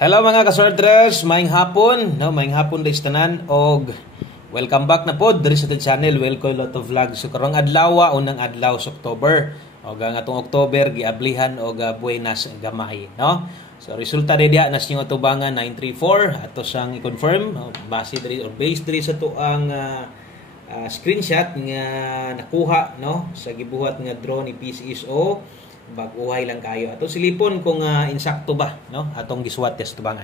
Hello mga kasortres, maayong hapon, no, maayong hapon dahil tanan og welcome back na pod diri sa ating channel. Welcome Lotto Vlog. So karong adlaw, unang adlaw sa October. Og ang atong October giablihan og buenas gamay, no. So resulta diha nas yung atubangan 934 ato sang i-confirm base diri or based diri sa tuang screenshot nga nakuha, no, sa gibuhat nga draw ni PCSO. Bag-uhay lang kayo. Ato silipon kung insakto ba, no? Atong giswat test tubangan.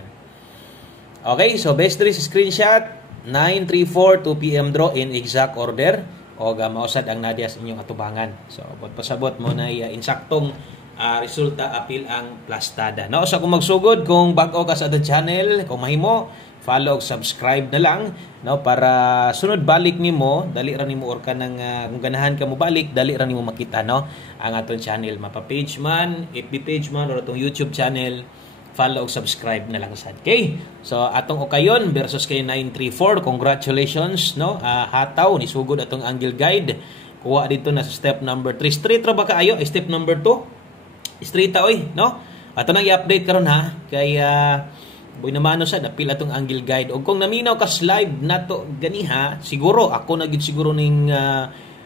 Okay, so based diri sa screenshot 9:34 2 PM draw in exact order o mausad ang nadia sa inyong atubangan. So abot pasabot mo na insaktong resulta apil ang plastada. No, so kung magsugod kung bag-o ka sa ating channel, kung mahimo follow, subscribe na lang, no, para sunod balik nimo dali ra nimo or kanang kung ganahan ka mo balik dali ra nimo makita, no, ang aton channel, mapa page man, FB page man or atong YouTube channel, follow, subscribe na lang sad. Okay, so atong okayon versus kay 934, congratulations, no, hataw ni sugod atong angle guide, kuha dito na sa step number 3. Straight ra ba kaayo? Step number 2 straight ta oy, no, ato nang i-update karon ha kay boy naman sa dapil atong angle guide. O kung naminaw ka live nato ganiha, siguro ako na gid siguro ning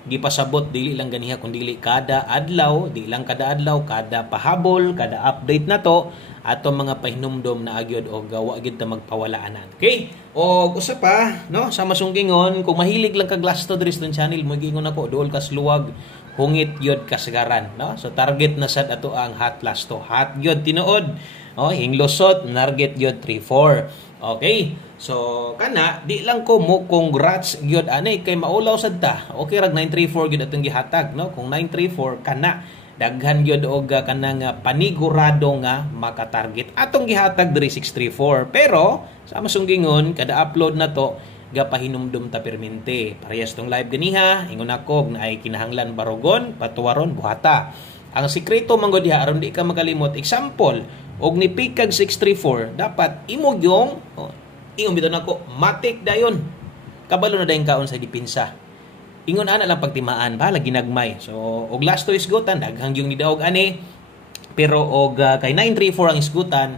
gipasabot dili lang ganiha kun dili kada adlaw, di lang kada adlaw, kada pahabol, kada update nato ato mga pahinumdom na agyod og wa gid ta magpawalaanan. Okay? O usa pa, no, sa masunggingon kung mahilig lang ka glass to diri sa channel mo gingon ako duol kas luwag hungit yod kasagaran, no? So target na sad ato ang hot last to. Hot yod tinuod. Oh, hinglosot target yod 34. Okay. So kana di lang ko mo congrats gyud ani kay maulaw sad ta. Okay rag 934 gyud atong gihatag, no? Kung 934 kana daghan gyud og kanang panigurado nga maka-target atong gihatag diri 634. Pero sa masunggingon kada upload na to gapahinumdum ta permente. Parehas tong live ganiha, ingon ako na ay kinahanglan barugon, patuwaron, buhata. Ang sikreto manggod diha aron di ka makalimot. Example, og ni pikag 634, dapat imo yung ingon bitaw nako, matik dayon. Kabalo na dayon kaon sa dipinsa. Ingon ana lang pagtimaan, bahala ginagmay. So, og last to isgutan daghang yung nidaog ani. Pero og kay 934 ang isgutan,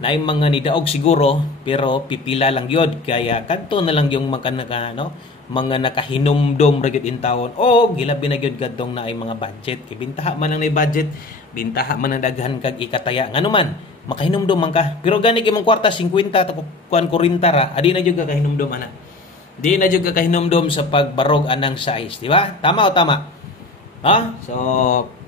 na yung mga nidaog siguro pero pipila lang yun kaya kanto na lang yung mga nakahinumdom ra gyud in taon o gilabi na gyud kadtong na ay mga budget kay bintaha man ang budget, bintaha man ang daghan kag ikataya nganuman makahinumdom man ka pero gani gyud mong kwarta 50 ta kuan 40 ra adi na gyud ka kahinumdom ana di na gyud ka kahinumdom sa pagbarog anang size, di ba? Tama o tama, ha? So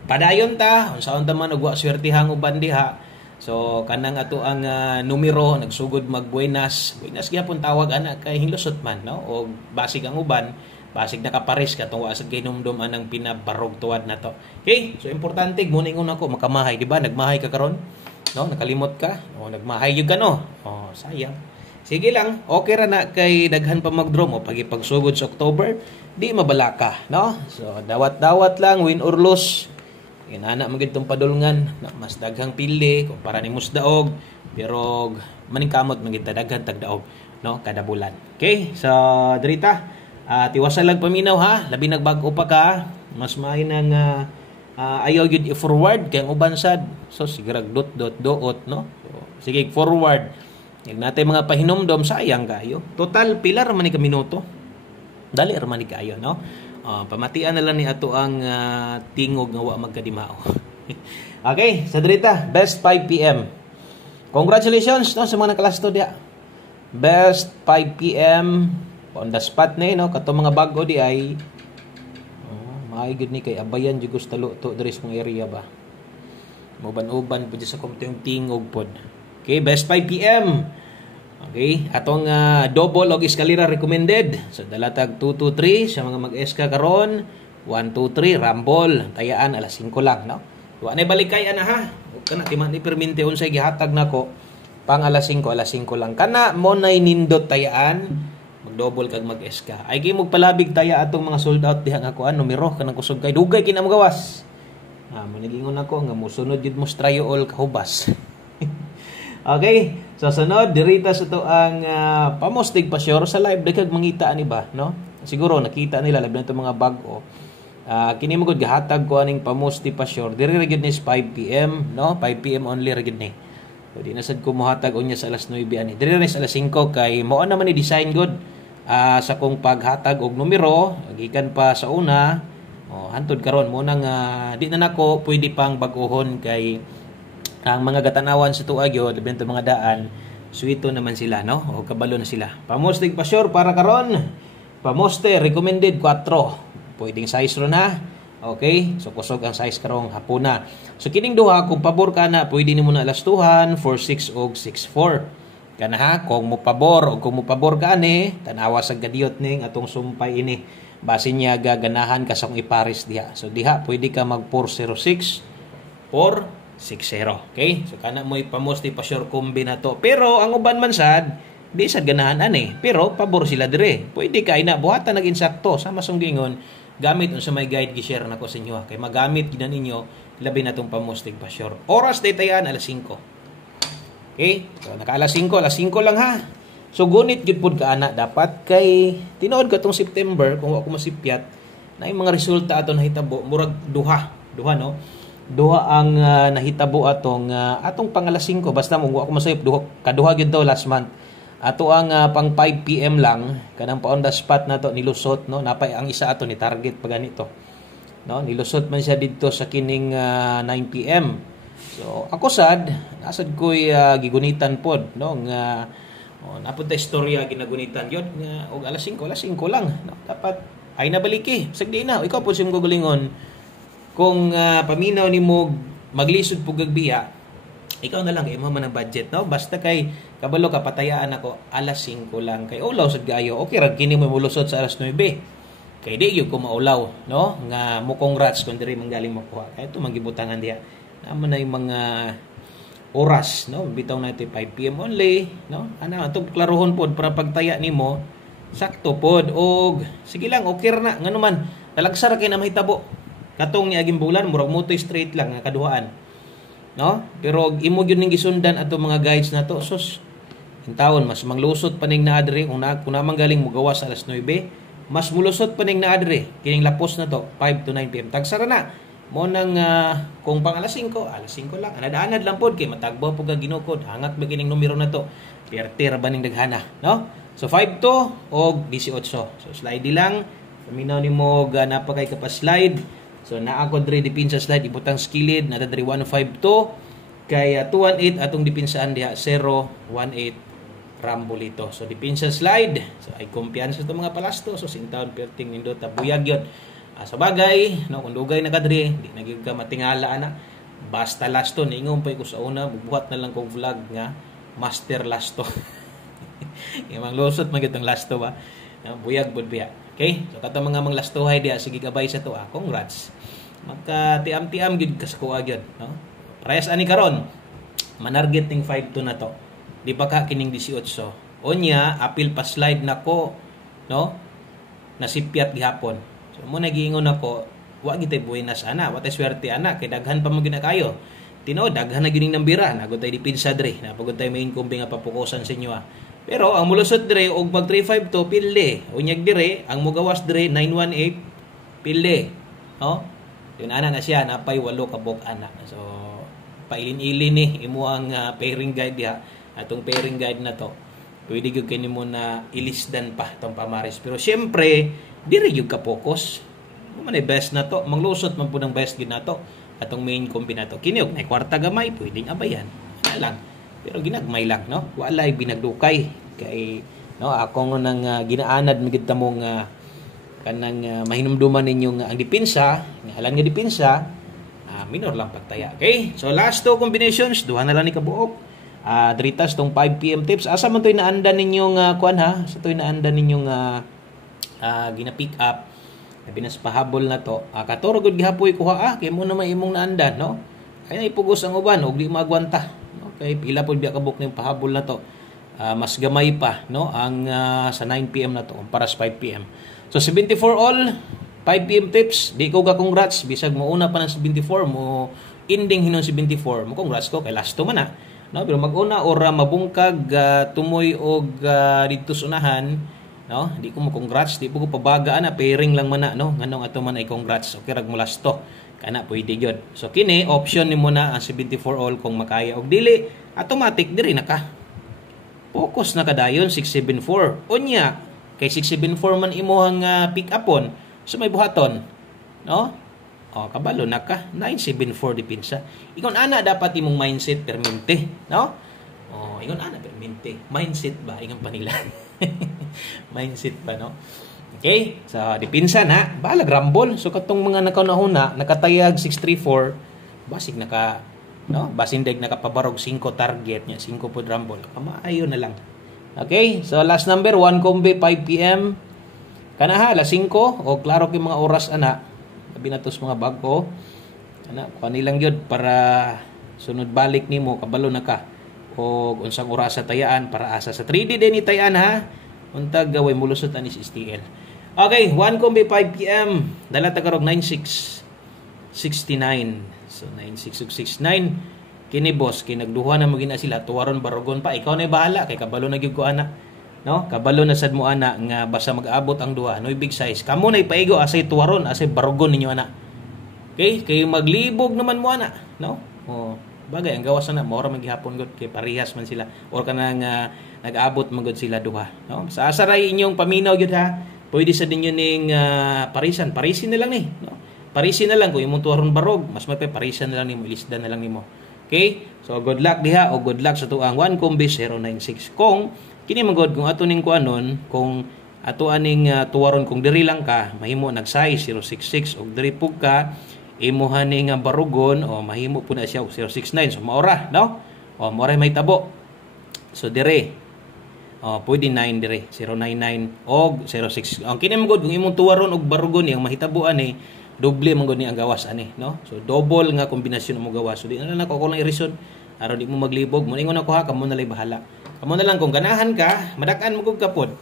padayon ta unsaon ta man og wa swertehang uban diha. So kanang ato ang numero nagsugod magbuenas. Buenas gyapon tawag ana kay hinlusot man, no? O basig ang uban, basig nakapares ka tungwa sa hinumdom anang pinabarog tuwad nato. Okay? So importante mo ningon ako makamahay, di ba? Nagmahay ka karon, no? Nakalimot ka o nagmahay gyud ka, no? Oh, sayang. Sige lang, okay ra na kay daghan pa mag-draw mo pag ipagsugod sa October, di mabalaka, no? So dawat-dawat lang, win or lose. Inana magid tong padulngan na mas daghang pili kumpara ni musdaog pero maningkamot magid daghan tagdaog, no, kada bulan. Okay, so drita tiwasan lang paminaw ha, labi nagbag-o pa ka mas maayo nang ayaw gyud i-forward kay ang uban sad so sigurag dot, no. So, sige forward ig natay mga pahinumdom sayang kayo total pilar man ni ka minuto dali ra man ni kayo, no. Pamatian na lang ni ato ang tingog nga wa magkadimao. Okay, sa drita, best 5 PM. Congratulations, no, sa mga nakalasto dia. Best 5 PM on the spot na, no, kato mga bag-o di ay maay gud ni kay abayan jud gusto to diri sa area ba. Uban-uban pud sa kumtong tingog pod. Okay, best 5 PM. Okay, atong double og eskalera recommended. So dalatag 223 sa mga mag-eska karon, 123 rumble, tayaan alas 5 lang, no. Wa na balikay ana ha. Ug kana timan ni permente unsay gihatag nako pang alas 5 lang. Kana mo nay nindot tayaan mag-double kag mag-eska. Ay gi magpalabig taya atong mga sold out diha nga kuan numero kanang kusog kay dugay kina magawas. Manigingon ako nga mosunod jud mo strayo all kahubas. Okay, so sunod dirita sa to ang pamustig pa sure sa live dagag mangita ani ba, no? Siguro nakita nila labi na to mga bag-o. Kini mo gud gihatag ko aning pamusti pa sure. Diri ra gyud ni 5 PM, no? 5 PM only ra gyud ni. So, di na sad ko mohatag unya sa alas 9 ani. Diri na sa alas 5 kay mao naman ni design good sa kong paghatag og numero gikan pa sa una. Hantod karon mo nang di na nako pwede pang bag-ohon kay ang mga gatanawan sa tuwa gyud labi na mga daan suwito naman sila, no? O kabalo na sila. Pamostig pa sure para karon. Pamoste recommended 4. Pwedeng size ro na. Okay? So kusog ang size karong hapuna. So kining duha kung pabor ka na, pwede nimo na lastuhan 46 og 64. Kana ha, kung mo pabor o kung mo pabor ka ani, tanawa sa gadiyot ning atong sumpay ini. Base niya gaganahan ka sa kung ipares diha. So diha pwede ka mag 406 or 60. Okay? So kana mo ipamosti pa sure kombi na to. Pero ang uban man sad, di sad ganahan ani. Pero pabor sila dire. Pwede ka ina buhatan naging sakto sa masong gingon gamit unsa may guide gi-share nako sa inyo. Kay magamit gid ninyo labi na tong pamostig pa sure. Oras daytayan alas 5. Okay? So naka alas 5 lang ha. So gunit gid pud ka ana dapat kay tinuod ka tong September kung wa ko masipyat na yung mga resulta ato nahitabo murag duha no. Duha ang nahitabo atong pang alas 5 basta mo ako masayop kaduha gyud daw last month ato ang pang 5 PM lang kanang pa on the spot na to nilusot no napay ang isa ato ni target pa ganito no nilusot man siya didto sa kining 9 PM. So ako sad nasad koy gigunitan pod no nga napud ta istorya ginagunitan yun nga og alas 5 lang no dapat ay nabaliki sagdi na ikaw pud sim gugulingon kung paminaw nimo maglisod pug gagbiya ikaw na lang imo man ang budget no basta kay kabalo ka patayaan ako alas 5 lang kay ulaw sad gayo okay ra kini mo mulusot sa alas 9 kay di gyud ko maulaw no nga mo congrats kun diri manggaling makuha kay ito magibutangan diha naman na yung mga oras no bitaw na ito 5 PM only no ana atong klarohon pod para pagtaya nimo sakto pod og sige lang okay ra na ngano man talagsa ra kay na mahitabo katong niaging bulan murag moto straight lang nga kaduhaan no pero imo gyud ning gisundan ato mga guides na to sus in taon mas manglusot pa ning naadre kung namang galing mo gawas sa alas 9 mas mulusot pa ning naadre kining lapos na to 5 to 9 PM tagsara na mo nang kung pang alas 5 lang anad-anad lang pod kay matagbaw pud ka ginukod hangat ba kining numero na to perti ra ba ning daghana no so 5 to og 18 so slide lang paminaw nimo ganapa kay ka slide. So naa ko dre dipinsa slide ibutang skilid na dre 152 kay 218 atong dipinsaan diha 018 Rambolito. So dipinsa slide. So ay kumpiyansa to mga palasto so sintawon perting nindot buyag yon. Sa bagay no kung dugay na kadre di na gyud ka matingala ana. Basta lasto ningon pa ko sa una bubuhat na lang kong vlog nga master lasto. Imang lusot man gyud ang lasto ba. Buyag bud biya. Okay? So kato mga manglastuhay diha sige gabay sa to congrats. Magka tiam-tiam gyud ka sa kuha gyud, no? Parehas ani karon. Manarget ning 52 na to. Di pa ka kining 18. Onya apil pa slide nako, no? Nasipyat gihapon. So mo nagiingon ako, wa gitay buenas ana, wa tay swerte ana kay daghan pa mo gina kayo. Tinuod daghan na gyud ning nambira, nagod tay dipinsa dre, napagod tay main kumbing nga papukusan sa inyo Pero ang mulusot dire og mag 352 pilde. Unyag dire ang mugawas dire 918 pilde. No? Yun ana na siya napay 8 kabok ana. So pailin-ilin ni imo ang pairing guide diha. Atong pairing guide na to. Pwede gyud kini mo na ilisdan pa tong pamaris. Pero syempre dire gyud ka focus. Man best na to. Manglusot man pud ang best gid nato. Atong main kombinato. Kini og nay kwarta gamay pwedeng abayan. Ano lang. Pero ginagmay lang no walay binagdukay kay no ako nang ginaanad migid ta mong kanang mahinumduman ninyo nga ang dipinsa nga halan nga dipinsa minor lang pagtaya okay so last two combinations duha na lang ni kabuok dritas tong 5 PM tips asa man toy naandan ninyo nga kuan ha sa toy naandan ninyo nga gina-pick up binas pahabol na to katoro gud gihapoy kuha kay mo na may imong naandan no ay ipugos ang uban og di magwanta okay pila pod biya kabuk ning pahabol na to mas gamay pa no ang sa 9 PM na to para sa 5 PM so 74 all 5 PM tips di ko ga congrats bisag mo una pa ng 74 mo ending hinon 74 mo congrats ko kay last to man no pero mag-una or mabungkag tumoy og didto sunahan no di ko mo congrats di ko pabagaan pairing lang man no nganong ato man ay congrats okay rag mo last to kana pwede gyud so kini option nimo na ang 74 all kung makaya og dili automatic diri na ka. Focus na kadayon 674. Unya kay 674 man imuhang pick upon so may buhaton, no? O kabalo na ka 974 dipinsa. Ingon ana dapat imong mindset permente, no? O ingon ana permente. Mindset ba ingon panila? Mindset ba, no? Okay, so dipinsa na balag rambol. So katong mga nakaunahuna nakatayag 634 basig naka, no, basindig nakapabarog 5 target nya 5 pod rambol. Maayo na lang. Okay, so last number 1 kombe 5 PM kana ha alas 5 o klaro kay mga oras ana labi na tos mga bago ana kanilang gyud para sunod balik nimo kabalo na ka o unsang oras sa tayaan para asa sa 3D din ni tayaan ha untag gaway mulusot ani si STL. Okay, 1 kombe 5 PM dala tagarog 9669. So 9669 kini boss kinagduha na magina sila tuwaron barugon pa ikaw na bahala kay kabalo na gyud ko ana, no? Kabalo na sad mo ana nga basta mag-abot ang duha no big size kamo na ipaigo asay tuwaron asay barugon ninyo ana. Okay, kay maglibog naman mo ana, no? Oh, bagay ang gawas na mora maghapon gud kay parehas man sila or kana nga nag-abot man gud sila duha, no? Sa asaray inyong paminaw gyud ha. Pwede sa dinyo ning parisan na lang ni, no? Parisin na lang kung imong tuwaron barog, mas may parisan na lang nimo, ilisdan na lang nimo. Okay? So good luck diha o good luck sa tuang 1 kombi 096. Kung kini magod kung ato ning kuanon, kung ato aning tuwaron kung diri lang ka, mahimo nag-size 066 og diri pug ka imuha ning barugon o mahimo pud na siya 069. So maora, no? O maora may tabo. So dire pwede 9 dire 099 og 06. Ang kini magod kung imong tuwaron og barugon yang mahitabuan ni doble man gud ni ang gawas ani, no? So double nga kombinasyon mo gawas. So di na lang ko lang i-reason aron di mo maglibog. Mo ingon ako ha kamo na lay bahala. Kamo na lang kung ganahan ka, madak-an mo gud kapod,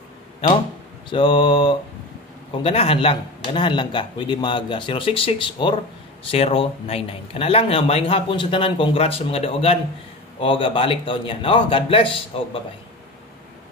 no? So kung ganahan lang ka, pwede mag 066 or 099. Kana lang maayong hapon sa tanan. Congrats sa mga daogan og balik taon niya, no? God bless. Og bye-bye.